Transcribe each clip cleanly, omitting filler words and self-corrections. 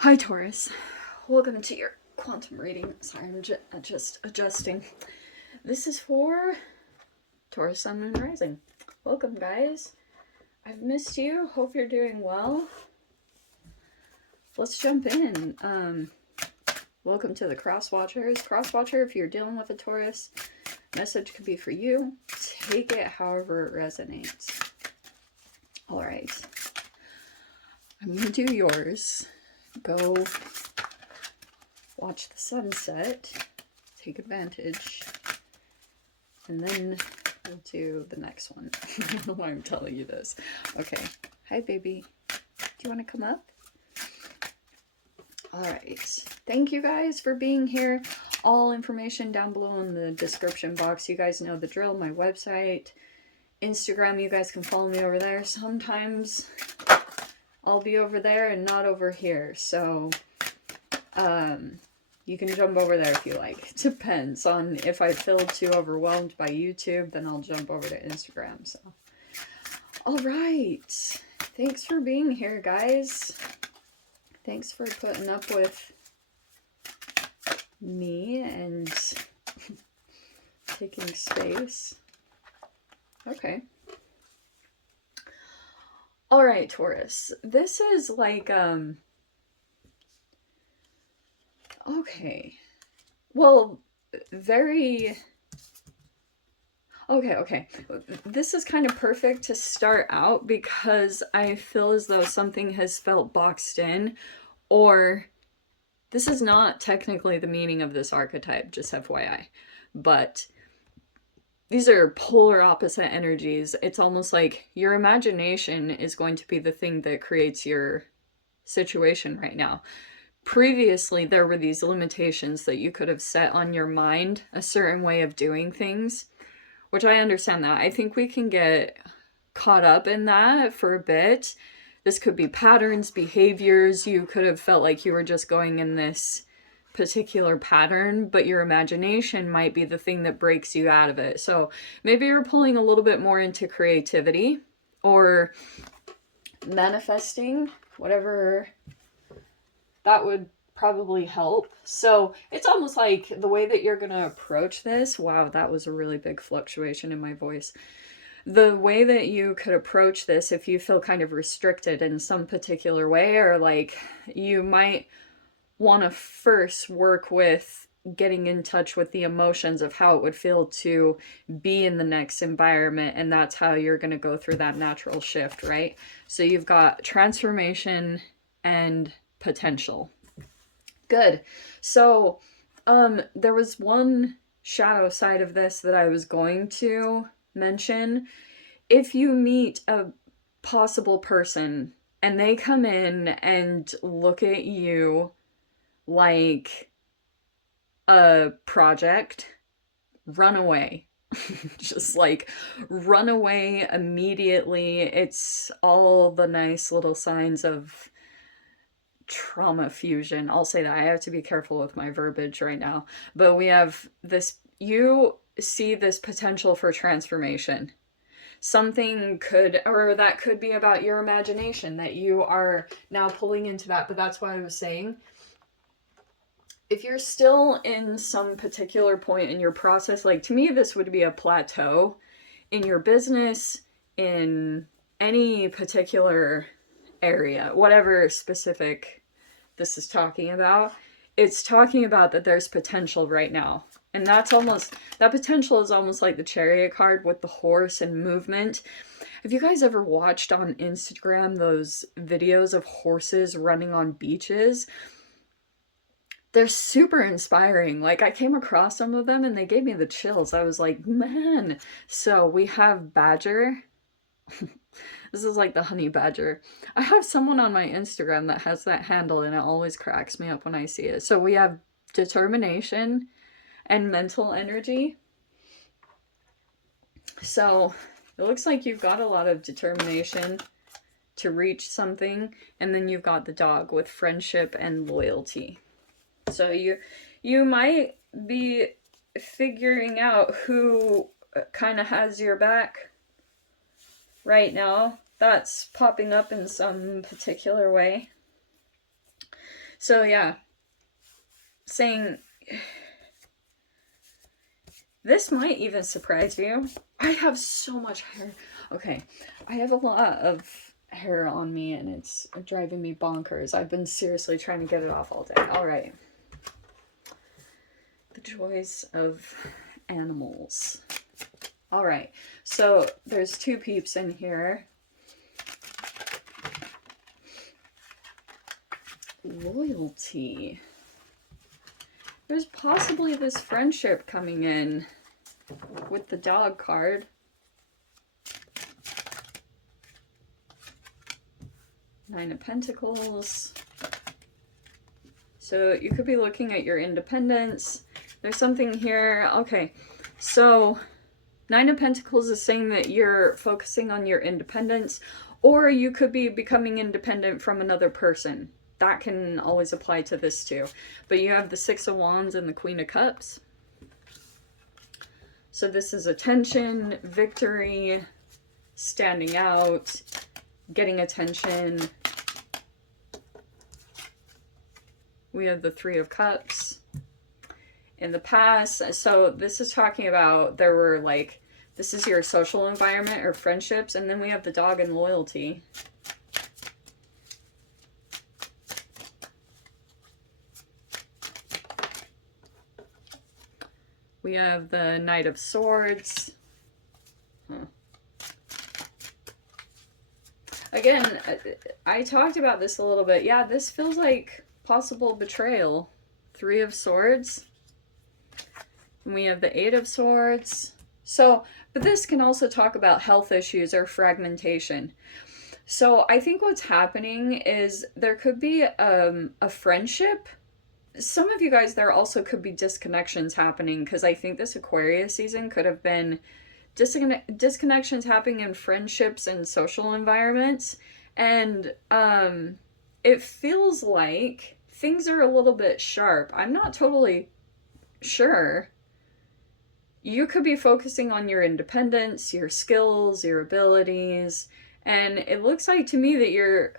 Hi Taurus, welcome to your quantum reading. Sorry, I'm just adjusting. This is for Taurus Sun Moon Rising. Welcome guys. I've missed you. Hope you're doing well. Let's jump in. Welcome to the Cross Watchers. Cross Watcher, if you're dealing with a Taurus, message could be for you. Take it however it resonates. Alright. I'm gonna do yours. Go watch the sunset, take advantage, and then we'll do the next one. I don't know why I'm telling you this. Okay. Hi, baby. Do you want to come up? Alright. Thank you guys for being here. All information down below in the description box. You guys know the drill. My website, Instagram, you guys can follow me over there. Sometimes I'll be over there and not over here. So, you can jump over there if you like. It depends on if I feel too overwhelmed by YouTube, then I'll jump over to Instagram. So, all right. Thanks for being here, guys. Thanks for putting up with me and taking space. Okay. All right, Taurus. This is like, okay. Well, very... Okay. This is kind of perfect to start out because I feel as though something has felt boxed in, or this is not technically the meaning of this archetype, just FYI, but these are polar opposite energies. It's almost like your imagination is going to be the thing that creates your situation right now. Previously, there were these limitations that you could have set on your mind, a certain way of doing things, which I understand that. I think we can get caught up in that for a bit. This could be patterns, behaviors. You could have felt like you were just going in this particular pattern, but your imagination might be the thing that breaks you out of it. So maybe you're pulling a little bit more into creativity or manifesting, whatever. That would probably help. So it's almost like the way that you're going to approach this. Wow, that was a really big fluctuation in my voice. The way that you could approach this, if you feel kind of restricted in some particular way, or like you might want to first work with getting in touch with the emotions of how it would feel to be in the next environment, and that's how you're going to go through that natural shift, right? So you've got transformation and potential. Good. So there was one shadow side of this that I was going to mention. If you meet a possible person and they come in and look at you like a project, run away. Just like run away immediately. It's all the nice little signs of trauma fusion. I'll say that. I have to be careful with my verbiage right now. But we have this, you see this potential for transformation. Something could, or that could be about your imagination that you are now pulling into that. But that's what I was saying. If you're still in some particular point in your process, like to me, this would be a plateau in your business, in any particular area, whatever specific this is talking about. It's talking about that there's potential right now. And that's almost, that potential is almost like the Chariot card with the horse and movement. Have you guys ever watched on Instagram those videos of horses running on beaches? They're super inspiring. Like, I came across some of them and they gave me the chills. I was like, man. So we have Badger. This is like the honey badger. I have someone on my Instagram that has that handle and it always cracks me up when I see it. So we have determination and mental energy. So it looks like you've got a lot of determination to reach something. And then you've got the dog with friendship and loyalty. So you might be figuring out who kind of has your back right now. That's popping up in some particular way. So yeah, saying this might even surprise you. I have so much hair. Okay, I have a lot of hair on me and it's driving me bonkers. I've been seriously trying to get it off all day. All right. The joys of animals. All right, so there's two peeps in here. Loyalty. There's possibly this friendship coming in with the dog card. Nine of Pentacles. So you could be looking at your independence. There's something here. Okay, so Nine of Pentacles is saying that you're focusing on your independence, or you could be becoming independent from another person. That can always apply to this too. But you have the Six of Wands and the Queen of Cups. So this is attention, victory, standing out, getting attention. We have the Three of Cups. In the past, so this is talking about there were like, this is your social environment or friendships, and then we have the dog and loyalty. We have the Knight of Swords. Again, I talked about this a little bit. Yeah, this feels like possible betrayal. Three of Swords. And we have the Eight of Swords. So, but this can also talk about health issues or fragmentation. So I think what's happening is there could be a friendship. Some of you guys, there also could be disconnections happening, because I think this Aquarius season could have been disconnections happening in friendships and social environments. And it feels like things are a little bit sharp. I'm not totally sure. You could be focusing on your independence, your skills, your abilities, and it looks like to me that you're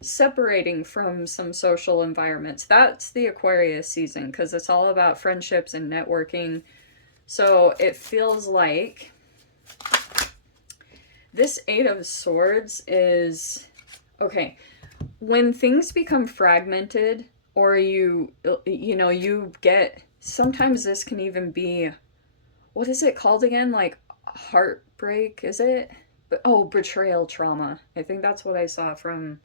separating from some social environments. That's the Aquarius season, because it's all about friendships and networking. So it feels like this Eight of Swords is, okay, when things become fragmented, or you get, sometimes this can even be, what is it called again? Like heartbreak, is it? Oh, betrayal trauma. I think that's what I saw from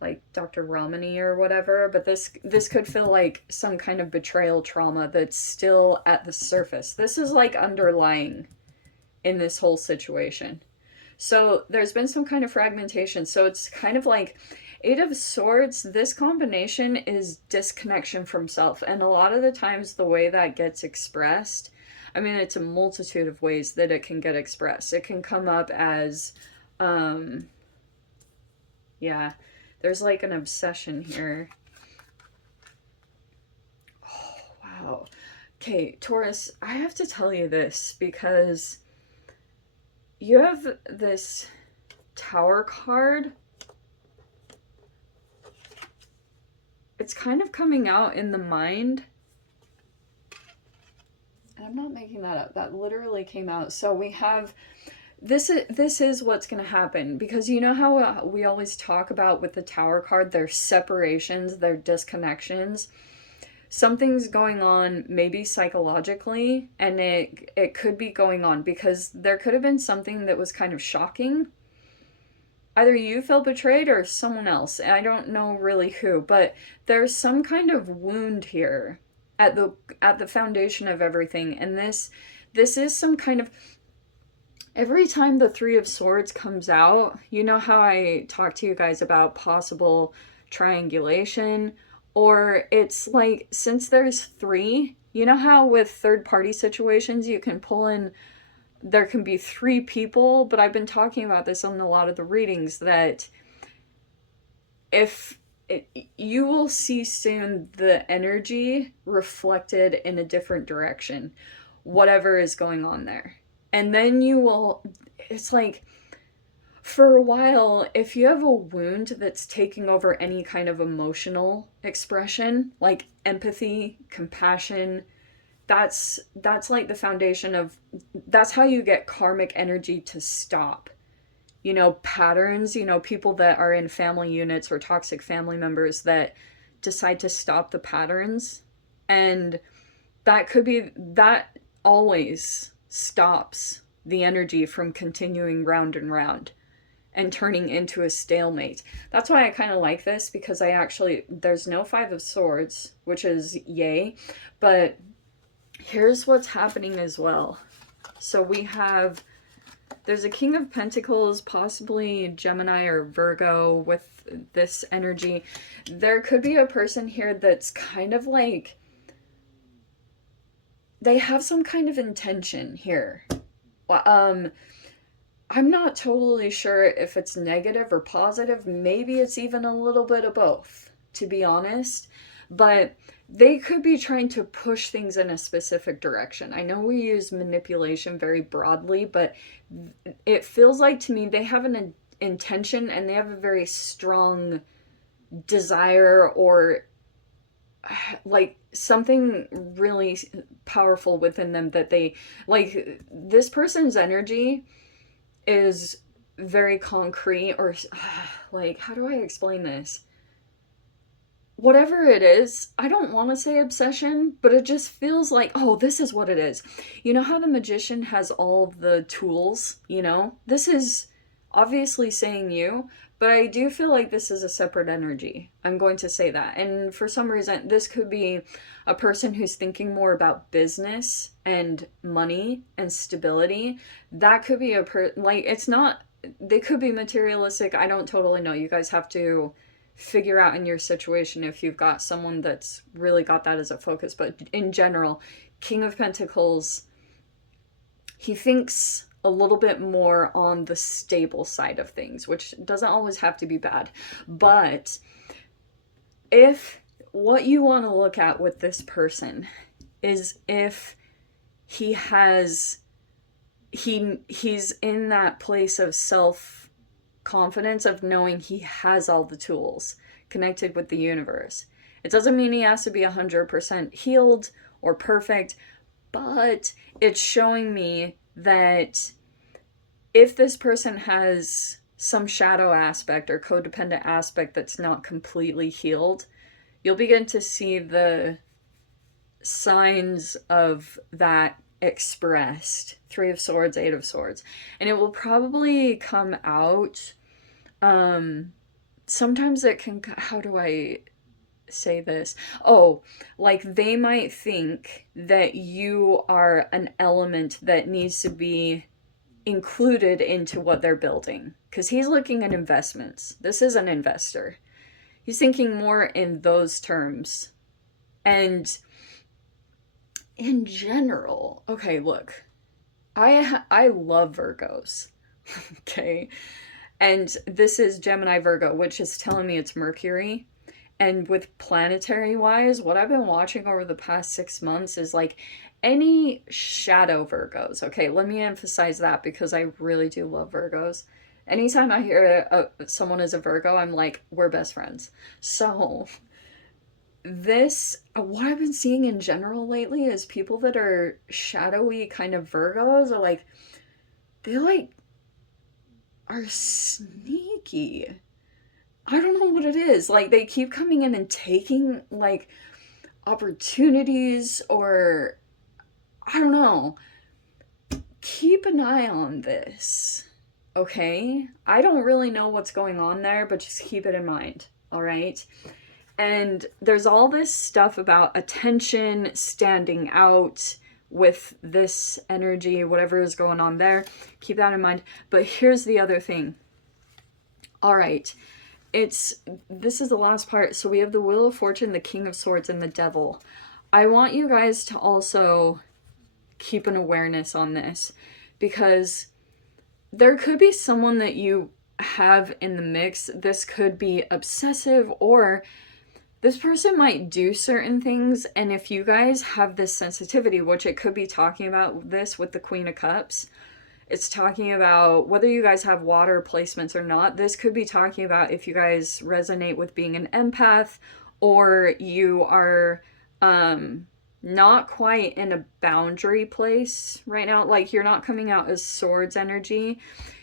like Dr. Ramani or whatever, but this could feel like some kind of betrayal trauma that's still at the surface. This is like underlying in this whole situation. So there's been some kind of fragmentation. So it's kind of like Eight of Swords, this combination is disconnection from self. And a lot of the times the way that gets expressed, I mean, it's a multitude of ways that it can get expressed. It can come up as, yeah, there's like an obsession here. Oh, wow. Okay, Taurus, I have to tell you this because you have this Tower card. It's kind of coming out in the mind. And I'm not making that up. That literally came out. So we have, this is what's going to happen. Because you know how we always talk about with the Tower card, there's separations, there's disconnections. Something's going on maybe psychologically, and it could be going on because there could have been something that was kind of shocking. Either you felt betrayed or someone else. I don't know really who, but there's some kind of wound here at the foundation of everything. And this is some kind of, every time the Three of Swords comes out, you know how I talked to you guys about possible triangulation, or it's like, since there's three, you know how with third party situations you can pull in, there can be three people, but I've been talking about this on a lot of the readings, that you will see soon the energy reflected in a different direction, whatever is going on there. And then you will, it's like, For a while, if you have a wound that's taking over any kind of emotional expression, like empathy, compassion, that's like the foundation of, that's how you get karmic energy to stop. You know, patterns, you know, people that are in family units or toxic family members that decide to stop the patterns. And that could be, that always stops the energy from continuing round and round and turning into a stalemate. That's why I kind of like this, because I actually, there's no Five of Swords, which is yay, but here's what's happening as well. So we have, there's a King of Pentacles, possibly Gemini or Virgo with this energy. There could be a person here that's kind of like, they have some kind of intention here. I'm not totally sure if it's negative or positive. Maybe it's even a little bit of both, to be honest. But they could be trying to push things in a specific direction. I know we use manipulation very broadly, but it feels like to me they have an intention and they have a very strong desire, or like something really powerful within them that they like. This person's energy is very concrete, or like, how do I explain this? Whatever it is, I don't want to say obsession, but it just feels like, oh, this is what it is. You know how the magician has all the tools, you know? This is obviously saying you, but I do feel like this is a separate energy. I'm going to say that. And for some reason, this could be a person who's thinking more about business and money and stability. That could be like, it's not, they could be materialistic. I don't totally know. You guys have to figure out in your situation if you've got someone that's really got that as a focus. But in general, King of Pentacles, he thinks a little bit more on the stable side of things, which doesn't always have to be bad. But if what you want to look at with this person is if he has, he's in that place of self confidence, of knowing he has all the tools connected with the universe. It doesn't mean he has to be 100% healed or perfect, but it's showing me that if this person has some shadow aspect or codependent aspect that's not completely healed, you'll begin to see the signs of that expressed. Three of Swords, Eight of Swords. And it will probably come out. Sometimes it can, how do I say this? Oh, like they might think that you are an element that needs to be included into what they're building. Because he's looking at investments. This is an investor. He's thinking more in those terms. And in general, okay, look, I love Virgos, okay? And this is Gemini Virgo, which is telling me it's Mercury. And with planetary wise, what I've been watching over the past 6 months is like any shadow Virgos. Okay, let me emphasize that because I really do love Virgos. Anytime I hear someone is a Virgo, I'm like, we're best friends. So this, what I've been seeing in general lately is people that are shadowy kind of Virgos are like, they like are sneaky. I don't know what it is. Like they keep coming in and taking like opportunities, or I don't know. Keep an eye on this. Okay? I don't really know what's going on there, but just keep it in mind. All right? And there's all this stuff about attention, standing out with this energy, whatever is going on there. Keep that in mind. But here's the other thing. All right. This is the last part. So we have the Wheel of Fortune, the King of Swords, and the Devil. I want you guys to also keep an awareness on this, because there could be someone that you have in the mix. This could be obsessive, or this person might do certain things, and if you guys have this sensitivity, which it could be talking about this with the Queen of Cups, It's talking about whether you guys have water placements or not. This could be talking about if you guys resonate with being an empath, or you are not quite in a boundary place right now. Like, you're not coming out as swords energy.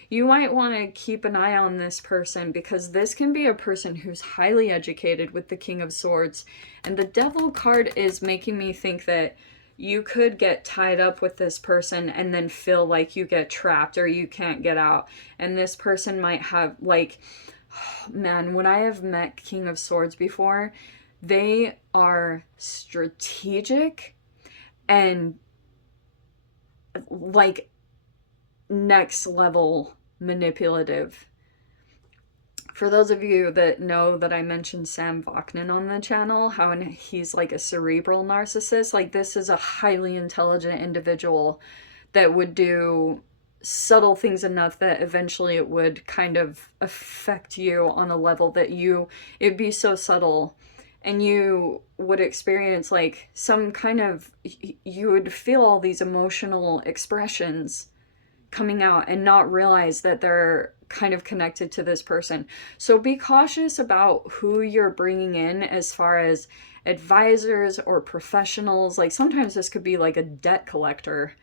You might want to keep an eye on this person, because this can be a person who's highly educated with the King of Swords. And the Devil card is making me think that you could get tied up with this person and then feel like you get trapped or you can't get out. And this person might have, like, man, when I have met King of Swords before, they are strategic and, like, next level manipulative. For those of you that know that I mentioned Sam Vaknin on the channel, how he's like a cerebral narcissist, like, this is a highly intelligent individual that would do subtle things enough that eventually it would kind of affect you on a level that it'd be so subtle, and you would experience like some kind of, you would feel all these emotional expressions coming out and not realize that they're kind of connected to this person. So be cautious about who you're bringing in as far as advisors or professionals. Like, sometimes this could be like a debt collector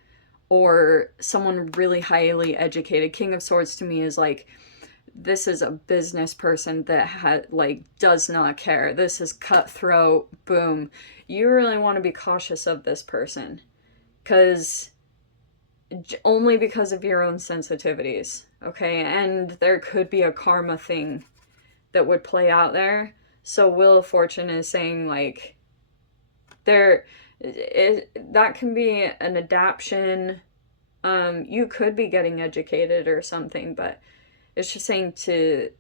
or someone really highly educated. King of Swords to me is like, this is a business person that does not care. This is cutthroat, boom. You really want to be cautious of this person, because only because of your own sensitivities, okay? And there could be a karma thing that would play out there. So Wheel of Fortune is saying, like, that can be an adaptation. You could be getting educated or something, but it's just saying to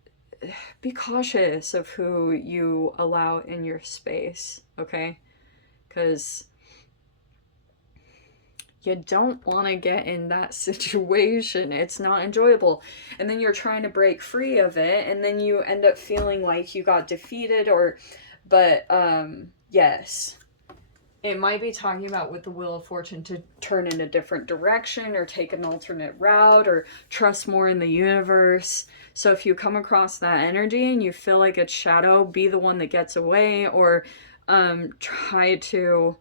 be cautious of who you allow in your space, okay? Because you don't want to get in that situation. It's not enjoyable. And then you're trying to break free of it, and then you end up feeling like you got defeated, but yes. It might be talking about with the Wheel of Fortune to turn in a different direction or take an alternate route or trust more in the universe. So if you come across that energy and you feel like it's shadow, be the one that gets away, or try to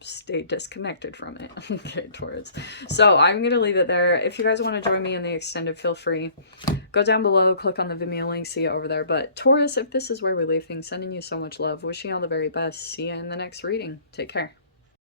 stay disconnected from it. Okay, Taurus. So I'm going to leave it there. If you guys want to join me in the extended, feel free. Go down below, click on the Vimeo link, see it over there. But Taurus, if this is where we leave things, sending you so much love. Wishing you all the very best. See you in the next reading. Take care.